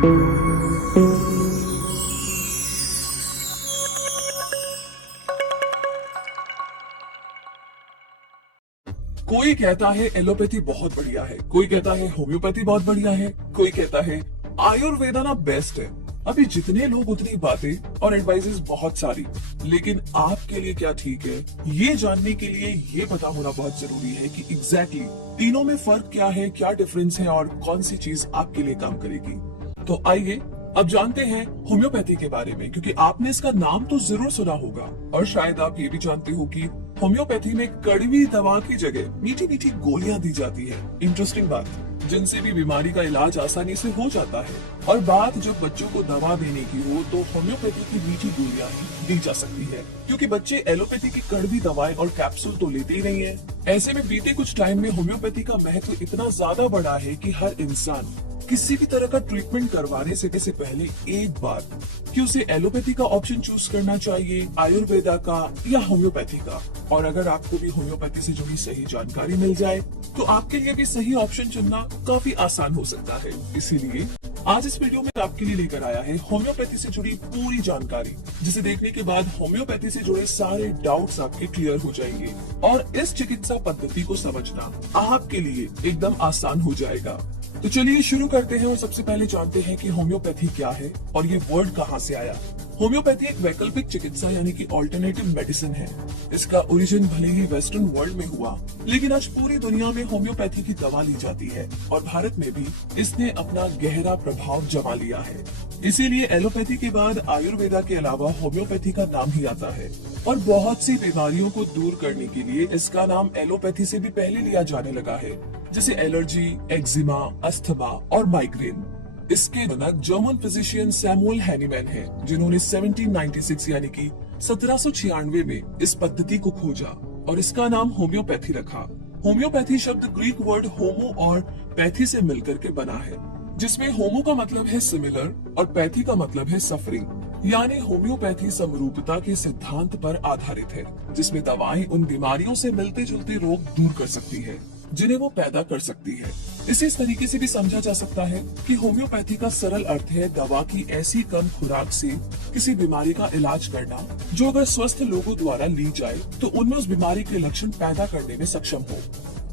कोई कहता है एलोपैथी बहुत बढ़िया है, कोई कहता है होम्योपैथी बहुत बढ़िया है, कोई कहता है आयुर्वेदा ना बेस्ट है। अभी जितने लोग उतनी बातें और एडवाइजेस बहुत सारी, लेकिन आपके लिए क्या ठीक है ये जानने के लिए ये पता होना बहुत जरूरी है कि एग्जैक्टली तीनों में फर्क क्या है, क्या डिफरेंस है और कौन सी चीज आपके लिए काम करेगी। तो आइए अब जानते हैं होम्योपैथी के बारे में, क्योंकि आपने इसका नाम तो जरूर सुना होगा और शायद आप ये भी जानते हो कि होम्योपैथी में कड़वी दवा की जगह मीठी मीठी गोलियां दी जाती है। इंटरेस्टिंग बात, जिनसे भी बीमारी का इलाज आसानी से हो जाता है। और बात जब बच्चों को दवा देने की हो तो होम्योपैथी की मीठी गोलियां ही दी जा सकती है, क्योंकि बच्चे एलोपैथी की कड़वी दवाएं और कैप्सूल तो लेते ही नहीं है। ऐसे में बीते कुछ टाइम में होम्योपैथी का महत्व इतना ज्यादा बढ़ा है कि हर इंसान किसी भी तरह का ट्रीटमेंट करवाने से पहले एक बार कि उसे एलोपैथी का ऑप्शन चूज करना चाहिए, आयुर्वेदा का या होम्योपैथी का। और अगर आपको भी होम्योपैथी से जुड़ी सही जानकारी मिल जाए तो आपके लिए भी सही ऑप्शन चुनना काफी आसान हो सकता है। इसीलिए आज इस वीडियो में आपके लिए लेकर आया है होम्योपैथी से जुड़ी पूरी जानकारी, जिसे देखने के बाद होम्योपैथी से जुड़े सारे डाउट्स आपके क्लियर हो जाएंगे और इस चिकित्सा पद्धति को समझना आपके लिए एकदम आसान हो जाएगा। तो चलिए शुरू करते हैं और सबसे पहले जानते हैं कि होम्योपैथी क्या है और ये वर्ड कहाँ से आया। होम्योपैथी एक वैकल्पिक चिकित्सा यानी कि ऑल्टरनेटिव मेडिसिन है। इसका ओरिजिन भले ही वेस्टर्न वर्ल्ड में हुआ, लेकिन आज पूरी दुनिया में होम्योपैथी की दवा ली जाती है और भारत में भी इसने अपना गहरा प्रभाव जमा लिया है। इसीलिए एलोपैथी के बाद आयुर्वेदा के अलावा होम्योपैथी का नाम ही आता है और बहुत सी बीमारियों को दूर करने के लिए इसका नाम एलोपैथी से भी पहले लिया जाने लगा है, जैसे एलर्जी, एक्जिमा, अस्थमा और माइग्रेन। इसके जनक जर्मन फिजिशियन सैमुअल हैनीमैन हैं, जिन्होंने 1796 यानी कि 1796 में इस पद्धति को खोजा और इसका नाम होम्योपैथी रखा। होम्योपैथी शब्द ग्रीक वर्ड होमो और पैथी से मिलकर के बना है, जिसमें होमो का मतलब है सिमिलर और पैथी का मतलब है सफरिंग। यानी होम्योपैथी समरूपता के सिद्धांत पर आधारित है, जिसमें दवाएं उन बीमारियों से मिलते जुलते रोग दूर कर सकती है जिन्हें वो पैदा कर सकती है। इसे इस तरीके से भी समझा जा सकता है कि होम्योपैथी का सरल अर्थ है दवा की ऐसी कम खुराक से किसी बीमारी का इलाज करना जो अगर स्वस्थ लोगों द्वारा ली जाए तो उनमें उस बीमारी के लक्षण पैदा करने में सक्षम हो।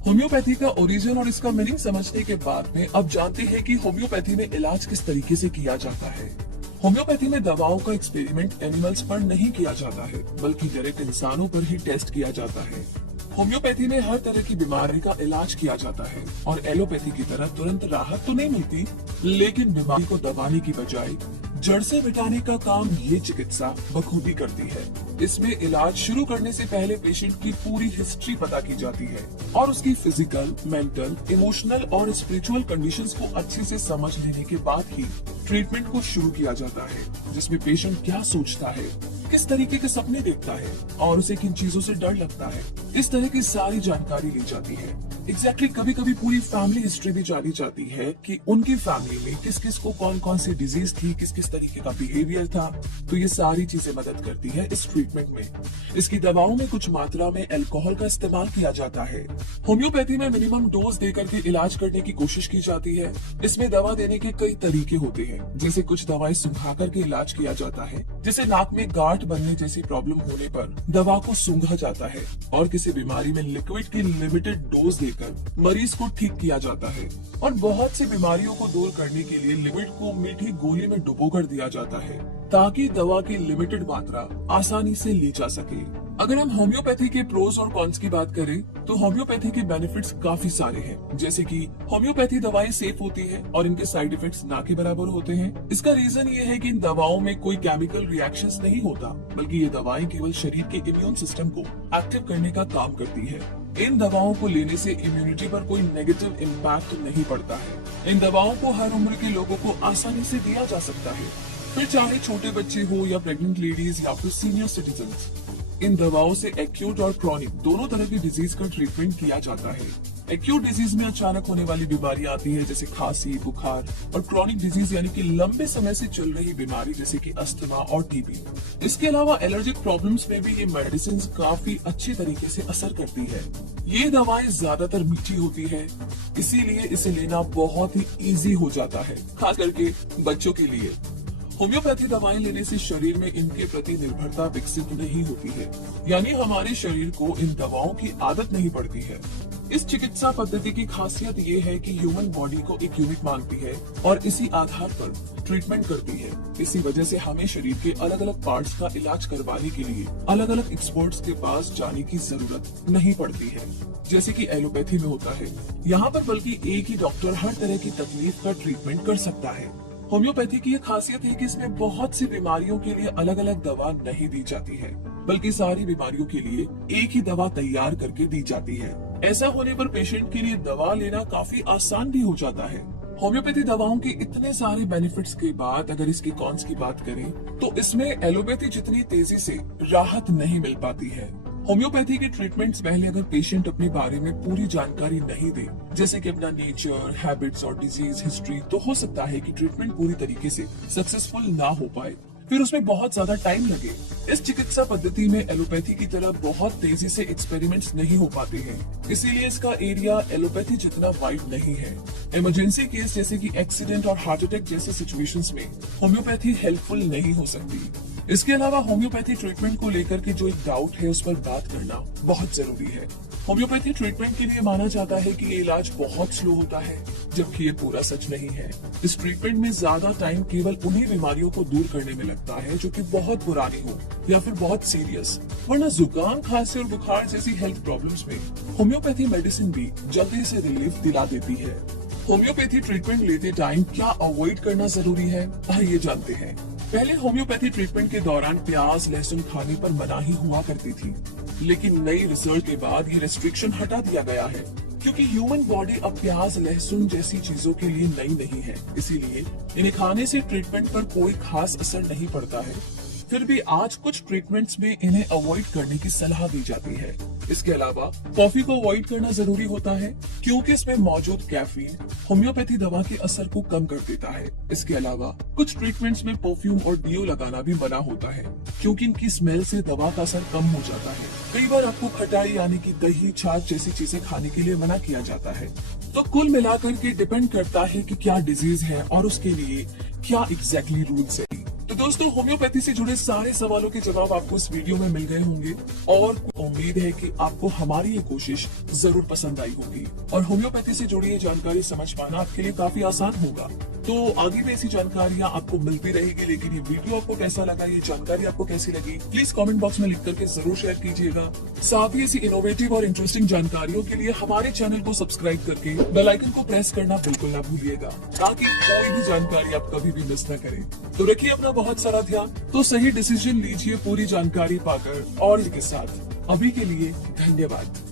होम्योपैथी का ओरिजिन और इसका मीनिंग समझने के बाद में अब जानते हैं कि होम्योपैथी में इलाज किस तरीके से किया जाता है। होम्योपैथी में दवाओं का एक्सपेरिमेंट एनिमल्स पर नहीं किया जाता है, बल्कि डायरेक्ट इंसानों पर ही टेस्ट किया जाता है। होम्योपैथी में हर तरह की बीमारी का इलाज किया जाता है और एलोपैथी की तरह तुरंत राहत तो नहीं मिलती, लेकिन बीमारी को दबाने की बजाय जड़ से मिटाने का काम ये चिकित्सा बखूबी करती है। इसमें इलाज शुरू करने से पहले पेशेंट की पूरी हिस्ट्री पता की जाती है और उसकी फिजिकल, मेंटल, इमोशनल और स्पिरिचुअल कंडीशंस को अच्छे से समझ लेने के बाद ही ट्रीटमेंट को शुरू किया जाता है, जिसमें पेशेंट क्या सोचता है, किस तरीके के सपने देखता है और उसे किन चीजों से डर लगता है, इस तरह की सारी जानकारी ली जाती है। एग्जैक्टली कभी कभी पूरी फैमिली हिस्ट्री भी जानी जाती है कि उनकी फैमिली में किस किस को कौन कौन सी डिजीज थी, किस किस तरीके का बिहेवियर था। तो ये सारी चीजें मदद करती है इस ट्रीटमेंट में। इसकी दवाओं में कुछ मात्रा में अल्कोहल का इस्तेमाल किया जाता है। होम्योपैथी में मिनिमम डोज देकर के इलाज करने की कोशिश की जाती है। इसमें दवा देने के कई तरीके होते हैं, जैसे कुछ दवाएं सुंघा करके इलाज किया जाता है, जैसे नाक में गांठ बनने जैसी प्रॉब्लम होने पर दवा को सूंघा जाता है, और किसी बीमारी में लिक्विड की लिमिटेड डोज देकर मरीज को ठीक किया जाता है, और बहुत सी बीमारियों को दूर करने के लिए लिक्विड को मीठी गोली में डुबो कर दिया जाता है ताकि दवा की लिमिटेड मात्रा आसानी से ली जा सके। अगर हम होम्योपैथी के प्रोज और कॉन्स की बात करें तो होम्योपैथी के बेनिफिट्स काफी सारे हैं, जैसे कि होम्योपैथी दवाएं सेफ होती है और इनके साइड इफेक्ट्स ना के बराबर होते हैं। इसका रीजन ये है कि इन दवाओं में कोई केमिकल रिएक्शंस नहीं होता, बल्कि ये दवाएं केवल शरीर के इम्यून सिस्टम को एक्टिव करने का काम करती है। इन दवाओं को लेने से इम्यूनिटी पर कोई नेगेटिव इम्पैक्ट नहीं पड़ता है। इन दवाओं को हर उम्र के लोगों को आसानी से दिया जा सकता है, फिर चाहे छोटे बच्चे हो या प्रेग्नेंट लेडीज या फिर सीनियर सिटीजन्स। इन दवाओं से एक्यूट और क्रॉनिक दोनों तरह की डिजीज का ट्रीटमेंट किया जाता है। एक्यूट डिजीज में अचानक होने वाली बीमारी आती है जैसे खांसी, बुखार, और क्रॉनिक डिजीज यानी कि लंबे समय से चल रही बीमारी जैसे कि अस्थमा और टीबी। इसके अलावा एलर्जिक प्रॉब्लम्स में भी ये मेडिसिन काफी अच्छे तरीके से असर करती है। ये दवाएं ज्यादातर मीठी होती है, इसीलिए इसे लेना बहुत ही इजी हो जाता है, खास करके बच्चों के लिए। होम्योपैथी दवाएं लेने से शरीर में इनके प्रति निर्भरता विकसित नहीं होती है, यानी हमारे शरीर को इन दवाओं की आदत नहीं पड़ती है। इस चिकित्सा पद्धति की खासियत ये है कि ह्यूमन बॉडी को एक यूनिट मानती है और इसी आधार पर ट्रीटमेंट करती है। इसी वजह से हमें शरीर के अलग अलग पार्ट्स का इलाज करवाने के लिए अलग अलग एक्सपर्ट्स के पास जाने की जरूरत नहीं पड़ती है, जैसे कि एलोपैथी में होता है। यहाँ पर बल्कि एक ही डॉक्टर हर तरह की तकलीफ का ट्रीटमेंट कर सकता है। होम्योपैथी की ये खासियत है कि इसमें बहुत सी बीमारियों के लिए अलग अलग दवा नहीं दी जाती है, बल्कि सारी बीमारियों के लिए एक ही दवा तैयार करके दी जाती है। ऐसा होने पर पेशेंट के लिए दवा लेना काफी आसान भी हो जाता है। होम्योपैथी दवाओं के इतने सारे बेनिफिट्स के बाद अगर इसके कॉन्स की बात करें तो इसमें एलोपैथी जितनी तेजी से राहत नहीं मिल पाती है। होम्योपैथी के ट्रीटमेंट्स पहले अगर पेशेंट अपने बारे में पूरी जानकारी नहीं दे, जैसे कि अपना नेचर, हैबिट्स और डिजीज हिस्ट्री, तो हो सकता है कि ट्रीटमेंट पूरी तरीके से सक्सेसफुल ना हो पाए, फिर उसमें बहुत ज्यादा टाइम लगे। इस चिकित्सा पद्धति में एलोपैथी की तरह बहुत तेजी से एक्सपेरिमेंट्स नहीं हो पाते हैं, इसीलिए इसका एरिया एलोपैथी जितना वाइड नहीं है। इमरजेंसी केस जैसे कि एक्सीडेंट और हार्ट अटैक जैसे सिचुएशंस में होम्योपैथी हेल्पफुल नहीं हो सकती। इसके अलावा होम्योपैथी ट्रीटमेंट को लेकर के जो एक डाउट है उस पर बात करना बहुत जरूरी है। होम्योपैथी ट्रीटमेंट के लिए माना जाता है कि ये इलाज बहुत स्लो होता है, जबकि ये पूरा सच नहीं है। इस ट्रीटमेंट में ज्यादा टाइम केवल उन्हीं बीमारियों को दूर करने में लगता है जो कि बहुत पुरानी हो या फिर बहुत सीरियस, वरना जुकाम, खांसी और बुखार जैसी हेल्थ प्रॉब्लम्स में होम्योपैथी मेडिसिन भी जल्दी से रिलीफ दिला देती है। होम्योपैथी ट्रीटमेंट लेते टाइम क्या अवॉइड करना जरूरी है, आइए जानते हैं। पहले होम्योपैथी ट्रीटमेंट के दौरान प्याज, लहसुन खाने पर मनाही हुआ करती थी, लेकिन नई रिसर्च के बाद ये रेस्ट्रिक्शन हटा दिया गया है, क्योंकि ह्यूमन बॉडी अब प्याज, लहसुन जैसी चीजों के लिए नई नहीं है। इसीलिए इन्हें खाने से ट्रीटमेंट पर कोई खास असर नहीं पड़ता है। फिर भी आज कुछ ट्रीटमेंट्स में इन्हें अवॉइड करने की सलाह दी जाती है। इसके अलावा कॉफी को अवॉइड करना जरूरी होता है, क्योंकि इसमें मौजूद कैफीन होम्योपैथी दवा के असर को कम कर देता है। इसके अलावा कुछ ट्रीटमेंट्स में परफ्यूम और डियो लगाना भी मना होता है, क्योंकि इनकी स्मेल से दवा का असर कम हो जाता है। कई बार आपको खटाई यानी कि दही, छाछ जैसी चीजें खाने के लिए मना किया जाता है। तो कुल मिलाकर के डिपेंड करता है कि क्या डिजीज है और उसके लिए क्या एग्जैक्टली रूल्स है। तो दोस्तों, होम्योपैथी से जुड़े सारे सवालों के जवाब आपको इस वीडियो में मिल गए होंगे और उम्मीद है कि आपको हमारी ये कोशिश जरूर पसंद आई होगी और होम्योपैथी से जुड़ी ये जानकारी समझ पाना आपके लिए काफी आसान होगा। तो आगे भी ऐसी जानकारियां आपको मिलती रहेगी, लेकिन ये वीडियो आपको कैसा लगा, ये जानकारी आपको कैसी लगी, प्लीज कमेंट बॉक्स में लिख करके जरूर शेयर कीजिएगा। साथ ही ऐसी इनोवेटिव और इंटरेस्टिंग जानकारियों के लिए हमारे चैनल को सब्सक्राइब करके बेल आइकन को प्रेस करना बिल्कुल ना भूलिएगा, ताकि कोई भी जानकारी आप कभी भी मिस न करें। तो रखिए अपना बहुत सारा ध्यान, तो सही डिसीजन लीजिए पूरी जानकारी पाकर और के साथ। अभी के लिए धन्यवाद।